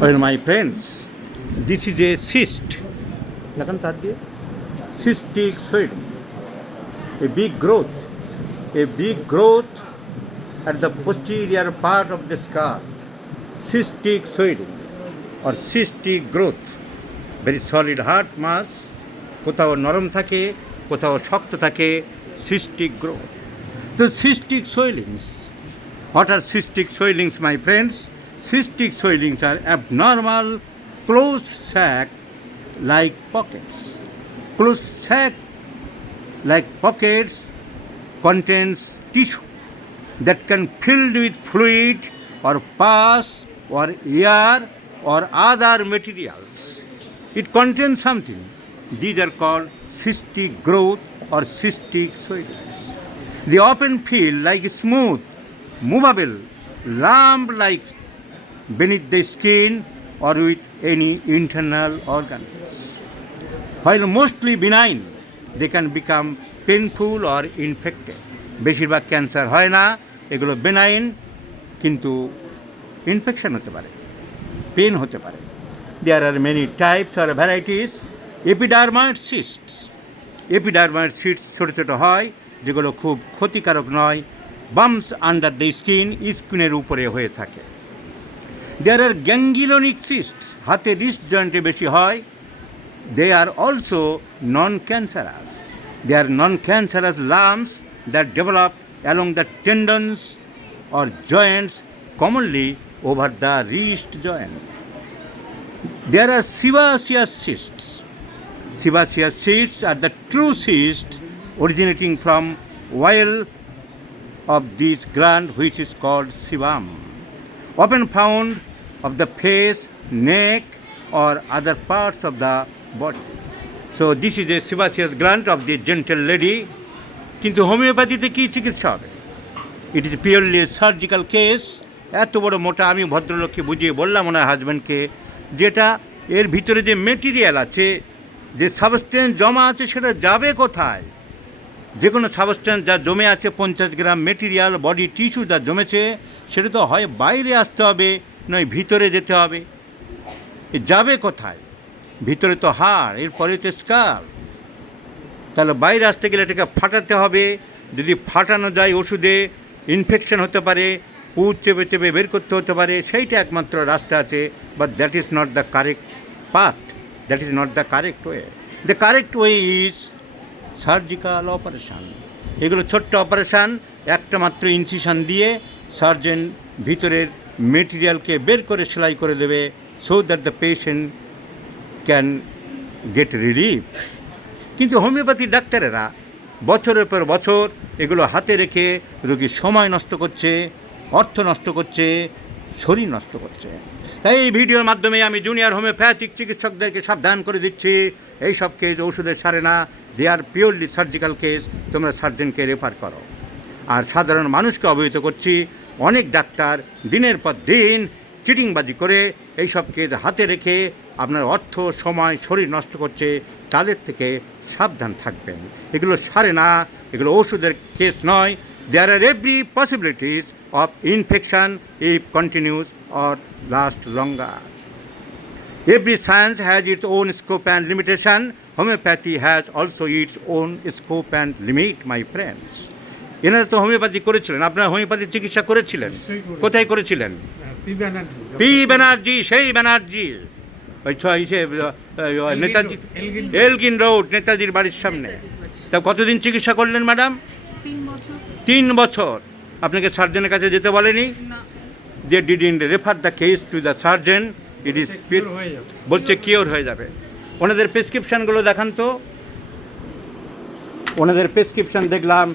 Well, my friends, this is a cyst. Cystic swelling. A big growth at the posterior part of the skull. Cystic swelling or cystic growth. Very solid hard mass. কোথাও নরম থাকে, কোথাও শক্ত থাকে, cystic growth. The cystic swellings. What are cystic swellings, my friends? Cystic swellings are abnormal closed sac-like pockets. Closed sac-like pockets contains tissue that can filled with fluid or pus or air or other materials. It contains something. These are called cystic growth or cystic swellings. They often feel like smooth, movable, lump-like beneath the skin or with any internal organ. While mostly benign, they can become painful or infected. বেশিরভাগ cancer হয় না, এগুলো benign, কিন্তু infection হতে পারে, pen হতে পারে। There are many types or varieties. Epidermoid cysts, epidermoid cyst ছোটো ছোটো হয়, যেগুলো খুব ক্ষতিকারক নয়। বাম্পস আন্ডার দ্য স্কিনের উপরে হয়ে থাকে। There are ganglionic cysts, হাতে রিস্ট জয়েন্টে বেশি হয়। They are also non-cancerous. They are non-cancerous lumps that develop along the tendons or joints, commonly over the wrist joint. There are sebaceous cysts. Sebaceous cysts are the true cysts originating from oil of this gland, which is called sebum, often found of the face, neck, or other parts of the body. So this is a sebaceous gland of the gentle lady. কিন্তু হোমিওপ্যাথিতে কী চিকিৎসা হবে? It is purely surgical case. এত বড় মোটা আমি ভদ্রলোককে বুঝিয়ে বললাম ওনার হাজব্যান্ডকে, যেটা এর ভিতরে যে মেটেরিয়াল আছে, যে সাবস্টেন্স জমা আছে, সেটা যাবে কোথায়? যে কোনো সাবস্টেন্স যা জমে আছে, 50 গ্রাম মেটেরিয়াল বডি টিস্যু যা জমেছে, সেটা তো হয় বাইরে আসতে হবে, নয় ভিতরে যেতে হবে। যাবে কোথায়? ভিতরে তো হাড়, এরপরে তো স্কাল। তাহলে বাইরে আসতে গেলে এটাকে ফাটাতে হবে। যদি ফাটানো যায়, ওষুধে ইনফেকশন হতে পারে, পুঁজ চেপে চেপে বের করতে হতে পারে। সেইটা একমাত্র রাস্তা আছে, but that is not the correct path, that is not the correct way. The correct way is surgical operation. এগুলো ছোট্ট অপারেশান, একটা মাত্র ইনসিশন দিয়ে সার্জেন ভিতরের মেটেরিয়ালকে বের করে সেলাই করে দেবে, so that the patient can get relief. কিন্তু হোমিওপ্যাথি ডাক্তারেরা বছরের পর বছর এগুলো হাতে রেখে রোগীর সময় নষ্ট করছে, অর্থ নষ্ট করছে, শরীর নষ্ট করছে। তাই এই ভিডিওর মাধ্যমে আমি জুনিয়র হোমিওপ্যাথিক চিকিৎসকদেরকে সাবধান করে দিচ্ছি, এই সব কেস ওষুধের সারে না। দে আর পিওরলি সার্জিক্যাল কেস, তোমরা সার্জেনকে রেফার করো। আর সাধারণ মানুষকে অবহিত করছি, অনেক ডাক্তার দিনের পর দিন চিটিংবাজি করে এই সব কেস হাতে রেখে আপনার অর্থ, সময়, শরীর নষ্ট করছে। তাদের থেকে সাবধান থাকবেন। এগুলো সারে না, এগুলো ওষুধের কেস নয়। There are every possibilities of infection if continues or last longer. Every science has its own scope and limitation. Homoeopathy has also its own scope and limit, my friends. এনারা তো হোমিওপ্যাথি করেছিলেন, আপনারা homeopathy চিকিৎসা করেছিলেন। কোথায় করেছিলেন? P Banerjee, সেই ব্যানার্জি, ওই নেতাজি এলগিন রোড, নেতাজির বাড়ির সামনে। তা কতদিন চিকিৎসা করলেন ম্যাডাম? 3 বছর। আপনাকে সার্জেনের কাছে যেতে বলেনি? যে didn't refer the case to the surgeon, it is বলছে কিওর হয়ে যাবে। ওনাদের প্রেসক্রিপশানগুলো দেখান তো। ওনাদের প্রেসক্রিপশান দেখলাম,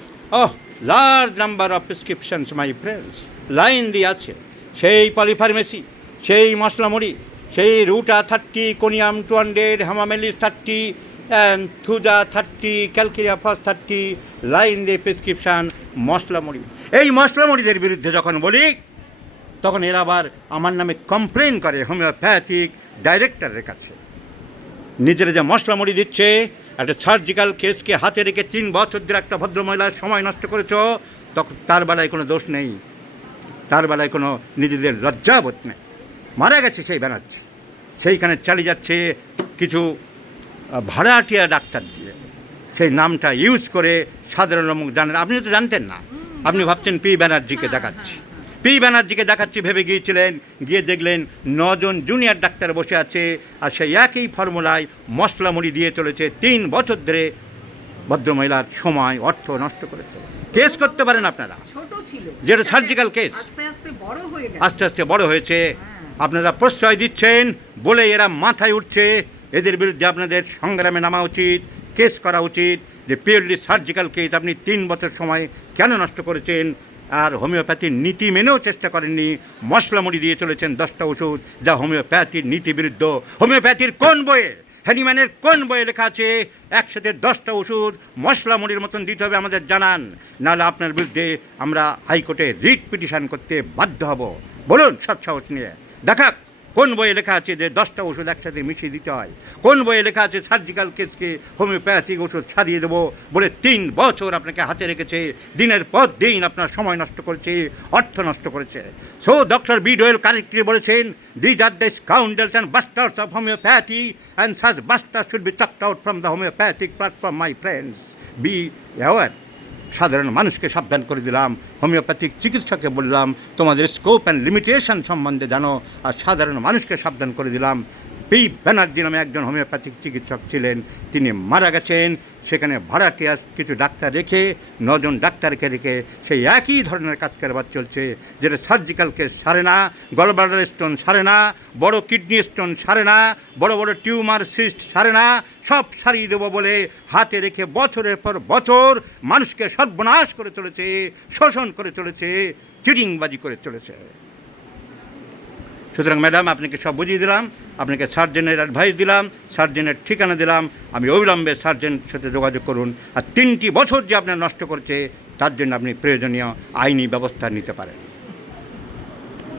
large number of prescriptions, my friends. Line দিয়ে আছে, সেই পলিফার্মেসি, সেই মশলা মুড়ি, সেই ruta 30, conium 200, hamamelis 30, thuja 30, calcarea phos 30, line দিয়ে প্রেসক্রিপশান মশলা মুড়ি। এই মশলা মুড়িদের বিরুদ্ধে যখন বলি, তখন এরা আবার আমার নামে কমপ্লেন করে হোমিওপ্যাথিক ডাইরেক্টরের কাছে। নিজেরা যে মশলা মুড়ি দিচ্ছে, একটা সার্জিক্যাল কেসকে হাতে রেখে 3 বছর ধরে একটা ভদ্রমহিলার সময় নষ্ট করেছ, তখন তার বেলায় কোনো দোষ নেই। তার বেলায় কোনো নিজেদের লজ্জাবোধ নেই। মারা গেছে সেই ব্যানার্জি, সেইখানে চালিয়ে যাচ্ছে কিছু ভাড়াটিয়া ডাক্তার দিয়ে, সেই নামটা ইউজ করে সাধারণ লোক জানেন। আপনি তো জানতেন না, আপনি ভাবছেন পি ব্যানার্জিকে দেখাচ্ছি, পি ব্যানার্জিকে দেখাচ্ছি ভেবে গিয়েছিলেন, গিয়ে দেখলেন 9 জন জুনিয়র ডাক্তার বসে আছে, আর সেই একই ফর্মুলায় মশলা মুড়ি দিয়ে চলেছে। 3 বছর ধরে ভদ্রমহিলার সময় অর্থ নষ্ট করেছে। কেস করতে পারেন আপনারা, ছোট ছিল যেটা সার্জিক্যাল কেস, আস্তে আস্তে বড় হয়ে গেছে, আস্তে আস্তে বড় হয়েছে। আপনারা প্রশ্রয় দিচ্ছেন বলে এরা মাথায় উঠছে। এদের বিরুদ্ধে আপনাদের সংগ্রামে নামা উচিত, কেস করা উচিত যে পিওরলি সার্জিক্যাল কেস আপনি 3 বছর সময় কেন নষ্ট করেছেন। আর হোমিওপ্যাথির নীতি মেনেও চেষ্টা করেননি, মশলা মুড়ি দিয়ে চলেছেন 10টা ওষুধ, যা হোমিওপ্যাথির নীতি বিরুদ্ধ। হোমিওপ্যাথির কোন বইয়ে, হ্যানিম্যানের কোন বইয়ে লেখা আছে একসাথে 10টা ওষুধ মশলা মুড়ির মতন দিতে হবে? আমাদের জানান, নাহলে আপনার বিরুদ্ধে আমরা হাইকোর্টে রিট পিটিশন করতে বাধ্য হব। বলুন সৎ সাহস নিয়ে, দেখাক কোন বইয়ে লেখা আছে যে 10টা ওষুধ একসাথে মিশিয়ে দিতে হয়। কোন বইয়ে লেখা আছে সার্জিক্যাল কেসকে হোমিওপ্যাথিক ওষুধ ছাড়িয়ে দেবো বলে 3 বছর আপনাকে হাতে রেখেছে, দিনের পর দিন আপনার সময় নষ্ট করেছে, অর্থ নষ্ট করেছে। So doctor B Doyle correctly বলেছেন, these are the scoundrels and bastards of homoeopathy and such bastards should be chucked out from the homoeopathic platform. My friends, be aware. সাধারণ মানুষকে সাবধান করে দিলাম, হোমিওপ্যাথিক চিকিৎসককে বললাম তোমাদের স্কোপ অ্যান্ড লিমিটেশন সম্বন্ধে জানো, আর সাধারণ মানুষকে সাবধান করে দিলাম। পি ব্যানার্জি নামে একজন হোমিওপ্যাথিক চিকিৎসক ছিলেন, তিনি মারা গেছেন। সেখানে ভাড়াটিয়া কিছু ডাক্তার রেখে 9 জন ডাক্তারকে রেখে সেই একই ধরনের কাজ কারবার চলছে, যেটা সার্জিক্যাল কেস সারে না, গলব্লাডার স্টোন সারে না, বড় কিডনি স্টোন সারে না, বড় বড় টিউমার সিস্ট সারে না, সব সারিয়ে দেবো বলে হাতে রেখে বছরের পর বছর মানুষকে সর্বনাশ করে চলেছে, শোষণ করে চলেছে, চিটিংবাজি করে চলেছে। সুতরাং ম্যাডাম, আপনাকে সব বুঝিয়ে দিলাম, আপনাকে সার্জেনের অ্যাডভাইস দিলাম, সার্জেনের ঠিকানা দিলাম। আমি অবিলম্বে সার্জেনের সাথে যোগাযোগ করুন। আর 3টি বছর যে আপনার নষ্ট করছে, তার জন্য আপনি প্রয়োজনীয় আইনি ব্যবস্থা নিতে পারেন।